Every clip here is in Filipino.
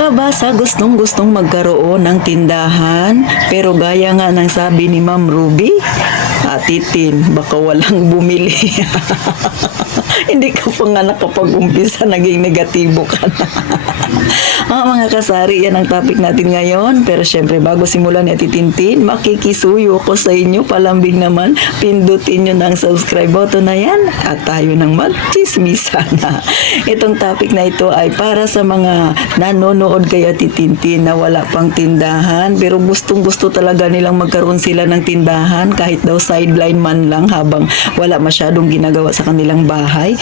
ka ba sa gustong-gustong magkaroon ng tindahan? Pero gaya nga ng sabi ni Ma'am Ruby, Titin, baka walang bumili. Hindi ka pa nga nakapag-umpisa, naging negatibo ka na. Mga kasari, yan ang topic natin ngayon. Pero syempre, bago simulan ni Titintin, makikisuyo ko sa inyo. Palambing naman, pindutin nyo ng subscribe button na yan at tayo nang magchismisan na. Itong topic na ito ay para sa mga nanonood kay Titintin na wala pang tindahan pero gustong-gusto talaga nilang magkaroon sila ng tindahan kahit daw sideline man lang habang wala masyadong ginagawa sa kanilang bahay.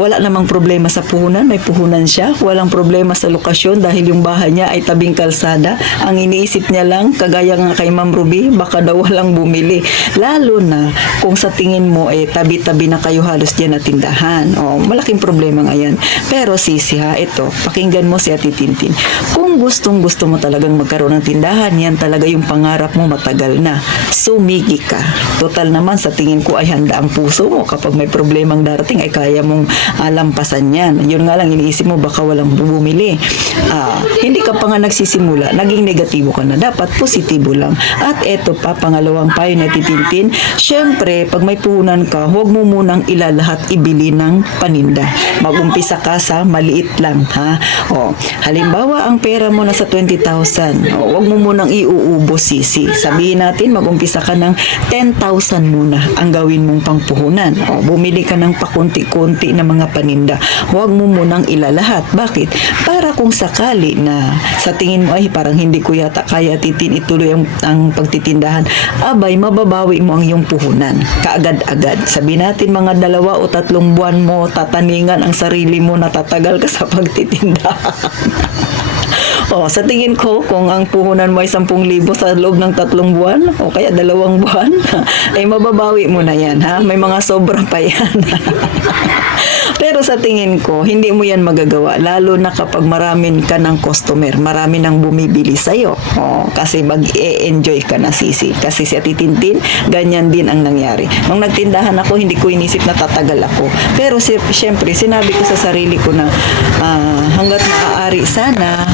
Wala namang problema sa puhunan, may puhunan siya. Walang problema sa lokasyon dahil yung bahay niya ay tabing kalsada. Ang iniisip niya lang, kagaya nga kay Ma'am Ruby, baka daw walang bumili. Lalo na kung sa tingin mo tabi-tabi na kayo halos dyan na tindahan. Malaking problema nga yan. Pero sisi ha, ito, pakinggan mo si Ate Tintin. Kung gustong-gusto mo talagang magkaroon ng tindahan, yan talaga yung pangarap mo matagal na. Sumigi ka. Total naman sa tingin ko ay handa ang puso mo. Kapag may problemang darating ay kaya mong lampasan yan. Yun nga lang, iniisip mo baka walang bumili. Hindi ka pa nga nagsisimula, naging negatibo ka na. Dapat positibo lang. At eto pa, pangalawang payo na Titintin, syempre, pag may puhunan ka, huwag mo munang ilalahat ibili ng paninda. Mag-umpisa ka sa maliit lang, ha? Halimbawa, ang pera mo nasa 20,000. Huwag mo munang iuubos, sisi. Sabihin natin, mag-umpisa ka ng 10,000 muna ang gawin mong pangpuhunan. Bumili ka ng pakunti-kunti na mga paninda. Huwag mo munang ilalahat. Bakit? Para kung sakali na sa tingin mo ay parang hindi ko yata kaya ituloy ang pagtitindahan, abay, mababawi mo ang iyong puhunan. Kaagad-agad. Sabihin natin mga 2 o 3 buwan mo tataningan ang sarili mo na tatagal ka sa pagtitindahan. Sa tingin ko, kung ang puhunan mo ay 10,000 sa loob ng 3 buwan, o kaya 2 buwan, ay mababawi mo na yan, ha? May mga sobra pa yan. Pero sa tingin ko, hindi mo yan magagawa, lalo na kapag marami ka ng customer, marami nang bumibili sa'yo. Kasi mag-e-enjoy ka na, sisi. Kasi si Ate Tintin, ganyan din ang nangyari. Nung nagtindahan ako, hindi ko inisip na tatagal ako. Pero siyempre, sinabi ko sa sarili ko na hanggat maaari sana,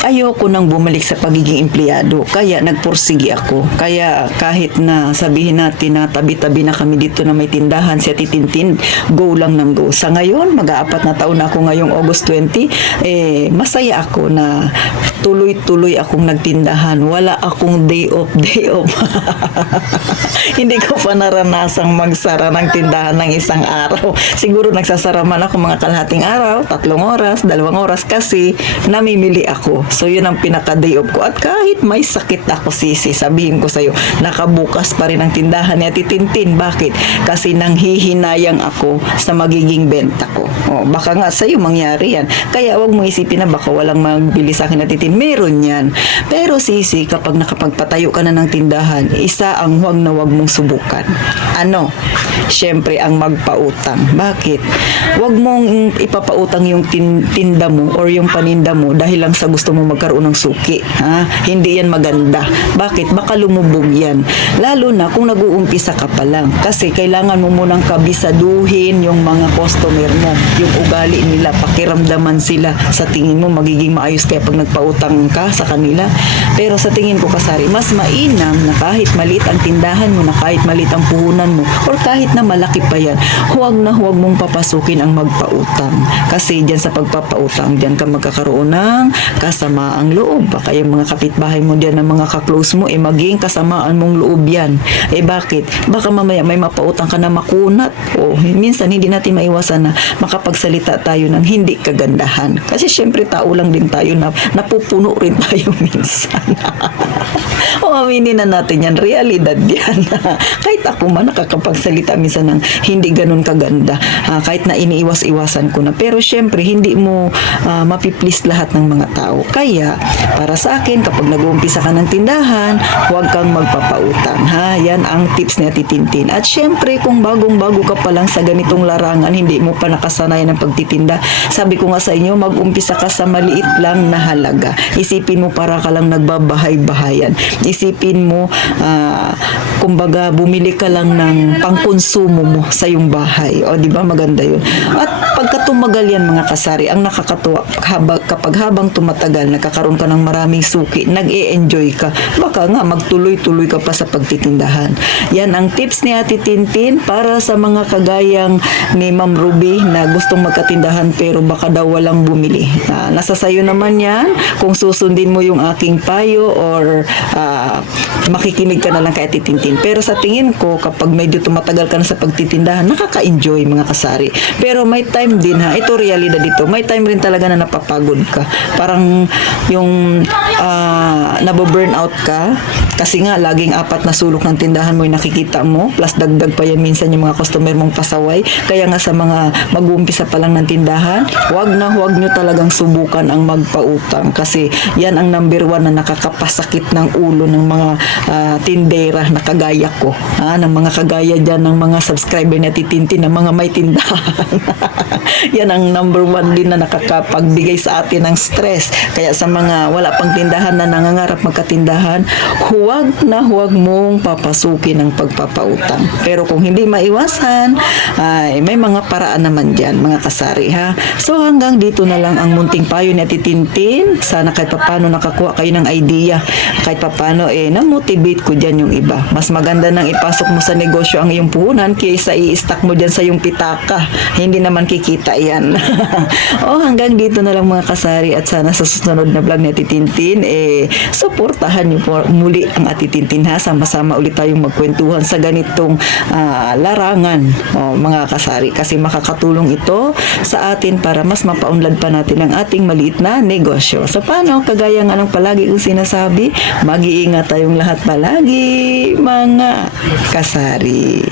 ayoko nang bumalik sa pagiging empleyado. Kaya nagpursigi ako. Kaya kahit na sabihin natin na tabi-tabi na kami dito na may tindahan, si Ate Tintin, go lang ng go. Sa ngayon, mag-4 na taon na ako ngayong August 20, masaya ako na tuloy-tuloy akong nagtindahan. Wala akong day off. Hindi ko pa naranasang magsara ng tindahan ng isang araw. Siguro nagsasara man ako mga kalahating araw, 3 oras, 2 oras kasi namimili ako. So yun ang pinaka-day off ko. At kahit may sakit ako, sisi, sabihin ko sa'yo, nakabukas pa rin ang tindahan ni Ate Tintin. Bakit? Kasi nanghihinayang ako sa magiging benta ko. Baka nga sa'yo mangyari yan. Kaya wag mo isipin na baka walang magbili sa akin, Ate Tintin. Meron yan. Pero sisi, kapag nakapagpatayo ka na ng tindahan, isa ang huwag na huwag mong subukan. Siyempre ang magpautang. Bakit? Huwag mong ipapautang yung tinda mo or yung paninda mo dahil lang sa gusto mo magkaroon ng suki. Hindi yan maganda. Bakit? Baka lumubog yan. Lalo na kung nag-uumpisa ka pa lang. Kasi kailangan mo munang kabisaduhin yung mga customer mo. Yung ugali nila, pakiramdaman sila. Sa tingin mo, magiging maayos kaya pag nagpautang ka sa kanila. Pero sa tingin ko, kasari, mas mainam na kahit maliit ang tindahan mo, na kahit maliit ang puhunan mo, or kahit na malaki pa yan, huwag mong papasukin ang magpautang. Kasi dyan sa pagpapautang, dyan ka magkakaroon ng kasamaang loob. Baka yung mga kapitbahay mo dyan, ng mga kaklose mo, maging kasamaan mong loob yan. Bakit? Baka mamaya may mapautang ka na makunat. Minsan hindi natin maiwasan na makapagsalita tayo ng hindi kagandahan. Kasi syempre tao lang din tayo na napupuno rin tayo minsan. Aminin na natin yan. Realidad yan. Kahit ako man nakakapagsalita minsan ng hindi ganun kaganda. Kahit na iniiwas-iwasan ko na. Pero syempre, hindi mo mapiplease lahat ng mga tao. Kaya, para sa akin, kapag nag-uumpisa ka ng tindahan, huwag kang magpapautang. Yan ang tips ni Ate Tintin. At syempre, kung bagong-bago ka pa lang sa ganitong larangan, hindi mo pa nakasanayan ng pagtitinda, sabi ko nga sa inyo, mag-umpisa ka sa maliit lang na halaga. isipin mo para ka lang nagbabahay-bahayan. Isipin mo, kumbaga, bumili ka lang ng pangkonsumo mo sa iyong bahay. O, di ba? Maganda yun. At pagka tumagal yan, mga kasari, ang nakakatuwa, kapag habang tumatagal, nagkakaroon ka ng maraming suki, nag-e-enjoy ka, baka nga magtuloy-tuloy ka pa sa pagtitindahan. Yan ang tips ni Ate Tintin para sa mga kagayang ni Ma'am Ruby na gustong magkatindahan pero baka daw walang bumili. Nasa sayo naman yan kung susundin mo yung aking payo or makikinig ka na lang kay Ate Tintin. Pero sa tingin ko, kapag medyo tumatagal ka na sa pagtitindahan, nakaka-enjoy, mga kasari. Pero may time din ha, ito realidad dito, may time rin talaga na napapagod ka. Parang yung naboburn out ka kasi nga laging apat na sulok ng tindahan mo yung nakikita mo, plus dagdag pa yan minsan yung mga customer mong pasaway. Kaya nga sa mga mag-uumpisa pa lang ng tindahan, huwag nyo talagang subukan ang magpautang kasi yan ang number 1 na nakakapasakit ng ulo ng mga tindera na kagaya ko, ng mga kagaya dyan ng mga subscriber na Tintin ng mga may tindahan. Yan ang number 1 din na nakakapagbigay sa atin ng stress. Kaya sa mga wala pang tindahan na nangangarap magkatindahan, huwag mong papasukin ang pagpapautang. Pero kung hindi maiwasan, ay may mga paraan naman dyan, mga kasari ha. So hanggang dito na lang ang munting payo ni Ate Tintin. Sana kahit papano nakakuha kayo ng idea, kahit papano na-motivate ko dyan yung iba. Mas maganda nang ipasok mo sa negosyo ang iyong puhunan kaysa i-stack mo dyan sa iyong pitaka. Hindi naman kikita yan. Hanggang dito na lang, mga kasari, at sana sa susunod na vlog ni Ate Tintin, suportahan niyo po muli ang Ate Tintin ha. Sama-sama ulit tayong magkwentuhan sa ganitong larangan, mga kasari, kasi makakatulong ito sa atin para mas mapaunlad pa natin ang ating maliit na negosyo. So paano? Kagaya nga ng palagi kong sinasabi, mag-iingat tayong lahat palagi, mga kasari.